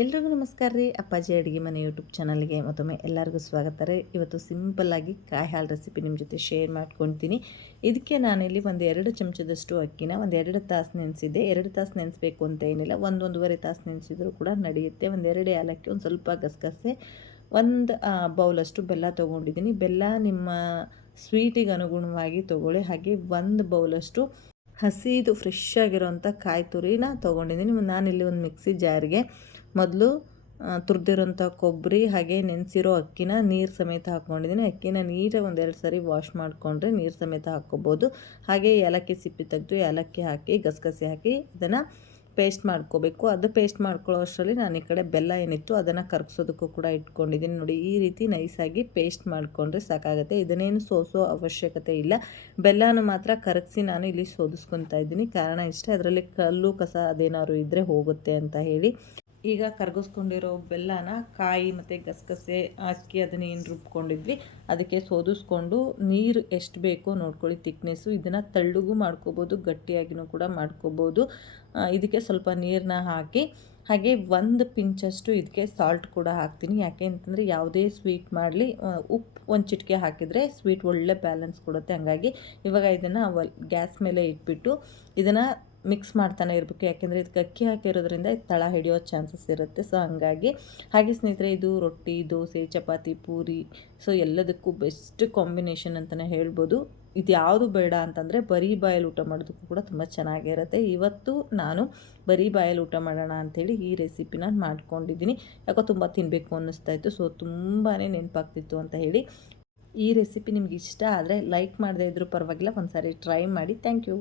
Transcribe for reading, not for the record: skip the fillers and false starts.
ಎಲ್ರಿಗೂ ನಮಸ್ಕಾರ ರೀ. ಅಪ್ಪಾಜಿ ಅಡುಗೆ ಮನೆ ಯೂಟ್ಯೂಬ್ ಚಾನಲ್ಗೆ ಮತ್ತೊಮ್ಮೆ ಎಲ್ಲರಿಗೂ ಸ್ವಾಗತ ರೀ. ಇವತ್ತು ಸಿಂಪಲ್ಲಾಗಿ ಕಾಯಿ ಹಾಲು ರೆಸಿಪಿ ನಿಮ್ಮ ಜೊತೆ ಶೇರ್ ಮಾಡ್ಕೊಳ್ತೀನಿ. ಇದಕ್ಕೆ ನಾನಿಲ್ಲಿ ಒಂದು 2 ಚಮಚದಷ್ಟು ಅಕ್ಕಿನ ಒಂದು 2 ತಾಸು ನೆನೆಸಿದ್ದೆ. 2 ತಾಸು ನೆನೆಸ್ಬೇಕು ಅಂತ ಏನಿಲ್ಲ, 1-1.5 ತಾಸು ನೆನೆಸಿದ್ರು ಕೂಡ ನಡೆಯುತ್ತೆ. 2 ಏಲಕ್ಕಿ, ಒಂದು ಸ್ವಲ್ಪ ಗಸಗಸೆ, ಒಂದು ಬೌಲಷ್ಟು ಬೆಲ್ಲ ತೊಗೊಂಡಿದ್ದೀನಿ. ಬೆಲ್ಲ ನಿಮ್ಮ ಸ್ವೀಟಿಗೆ ಅನುಗುಣವಾಗಿ ತೊಗೊಳ್ಳಿ. ಹಾಗೆ 1 ಬೌಲಷ್ಟು ಹಸಿದು ಫ್ರೆಶ್ ಆಗಿರೋಂಥ ಕಾಯಿ ತುರಿನ ತೊಗೊಂಡಿದ್ದೀನಿ. ನಾನಿಲ್ಲಿ ಒಂದು ಮಿಕ್ಸಿ ಜಾರಿಗೆ ಮೊದಲು ತುರಿದಿರೋಂಥ ಕೊಬ್ಬರಿ ಹಾಗೆ ನೆನೆಸಿರೋ ಅಕ್ಕಿನ ನೀರು ಸಮೇತ ಹಾಕ್ಕೊಂಡಿದ್ದೀನಿ. ಅಕ್ಕಿನ ನೀಟಾಗಿ 1-2 ಸರಿ ವಾಶ್ ಮಾಡಿಕೊಂಡ್ರೆ ನೀರು ಸಮೇತ ಹಾಕ್ಕೊಬೋದು. ಹಾಗೆ ಏಲಕ್ಕಿ ಸಿಪ್ಪೆ ತೆಗೆದು ಏಲಕ್ಕಿ ಹಾಕಿ ಗಸಗಸೆ ಹಾಕಿ ಇದನ್ನು ಪೇಸ್ಟ್ ಮಾಡ್ಕೋಬೇಕು. ಅದು ಪೇಸ್ಟ್ ಮಾಡ್ಕೊಳ್ಳೋ ಅಷ್ಟರಲ್ಲಿ ನಾನು ಈ ಕಡೆ ಬೆಲ್ಲ ಏನಿತ್ತು ಅದನ್ನು ಕರಗಿಸೋದಕ್ಕೂ ಕೂಡ ಇಟ್ಕೊಂಡಿದ್ದೀನಿ. ನೋಡಿ, ಈ ರೀತಿ ನೈಸಾಗಿ ಪೇಸ್ಟ್ ಮಾಡಿಕೊಂಡ್ರೆ ಸಾಕಾಗುತ್ತೆ. ಇದನ್ನೇನು ಸೋಸೋ ಅವಶ್ಯಕತೆ ಇಲ್ಲ. ಬೆಲ್ಲನೂ ಮಾತ್ರ ಕರಗಿಸಿ ನಾನು ಇಲ್ಲಿ ಸೋದಿಸ್ಕೊತಾ ಇದ್ದೀನಿ. ಕಾರಣ ಇಷ್ಟೇ, ಅದರಲ್ಲಿ ಕಲ್ಲು ಕಸ ಅದೇನಾದ್ರು ಇದ್ದರೆ ಹೋಗುತ್ತೆ ಅಂತ ಹೇಳಿ. ಈಗ ಕರಗಿಸ್ಕೊಂಡಿರೋ ಬೆಲ್ಲನ ಕಾಯಿ ಮತ್ತು ಗಸಗಸೆ ಅಕ್ಕಿ ಅದನ್ನೇನು ರುಬ್ಕೊಂಡಿದ್ವಿ ಅದಕ್ಕೆ ಸೋದಿಸ್ಕೊಂಡು ನೀರು ಎಷ್ಟು ಬೇಕೋ ನೋಡ್ಕೊಳ್ಳಿ ತಿಕ್ನೆಸ್ಸು. ಇದನ್ನು ತಳ್ಳಗೂ ಮಾಡ್ಕೋಬೋದು, ಗಟ್ಟಿಯಾಗಿನೂ ಕೂಡ ಮಾಡ್ಕೋಬೋದು. ಇದಕ್ಕೆ ಸ್ವಲ್ಪ ನೀರನ್ನ ಹಾಕಿ ಹಾಗೆ 1 ಪಿಂಚಷ್ಟು ಇದಕ್ಕೆ ಸಾಲ್ಟ್ ಕೂಡ ಹಾಕ್ತೀನಿ. ಯಾಕೆ ಅಂತಂದರೆ ಯಾವುದೇ ಸ್ವೀಟ್ ಮಾಡಲಿ ಉಪ್ಪು ಒಂದು ಚಿಟಿಕೆ ಹಾಕಿದರೆ ಸ್ವೀಟ್ ಒಳ್ಳೆ ಬ್ಯಾಲೆನ್ಸ್ ಕೊಡುತ್ತೆ. ಹಾಗಾಗಿ ಇವಾಗ ಇದನ್ನು ಗ್ಯಾಸ್ ಮೇಲೆ ಇಟ್ಬಿಟ್ಟು ಇದನ್ನು ಮಿಕ್ಸ್ ಮಾಡ್ತಾನೆ ಇರಬೇಕು. ಯಾಕೆಂದರೆ ಇದಕ್ಕೆ ಅಕ್ಕಿ ಹಾಕಿರೋದ್ರಿಂದ ತಳ ಹಿಡಿಯೋ ಚಾನ್ಸಸ್ ಇರುತ್ತೆ. ಸೊ ಹಾಗಾಗಿ ಹಾಗೆ ಸ್ನೇಹಿತರೆ, ಇದು ರೊಟ್ಟಿ, ದೋಸೆ, ಚಪಾತಿ, ಪೂರಿ ಎಲ್ಲದಕ್ಕೂ ಬೆಸ್ಟ್ ಕಾಂಬಿನೇಷನ್ ಅಂತಲೇ ಹೇಳ್ಬೋದು. ಇದು ಯಾವುದು ಬೇಡ ಅಂತಂದರೆ ಬರೀ ಬಾಯಲ್ಲಿ ಊಟ ಮಾಡೋದಕ್ಕೂ ಕೂಡ ತುಂಬ ಚೆನ್ನಾಗಿರುತ್ತೆ. ಇವತ್ತು ನಾನು ಬರೀ ಬಾಯಲ್ಲಿ ಊಟ ಮಾಡೋಣ ಅಂಥೇಳಿ ಈ ರೆಸಿಪಿನ ಮಾಡ್ಕೊಂಡಿದ್ದೀನಿ. ಯಾಕೋ ತುಂಬ ತಿನ್ನಬೇಕು ಅನ್ನಿಸ್ತಾ ಇತ್ತು. ಸೊ ತುಂಬಾ ನೆನಪಾಗ್ತಿತ್ತು ಅಂತ ಹೇಳಿ ಈ ರೆಸಿಪಿ ನಿಮ್ಗೆ ಇಷ್ಟ ಆದರೆ ಲೈಕ್ ಮಾಡದೇ ಇದ್ರೂ ಪರವಾಗಿಲ್ಲ, ಒಂದು ಸಾರಿ ಟ್ರೈ ಮಾಡಿ. Thank you.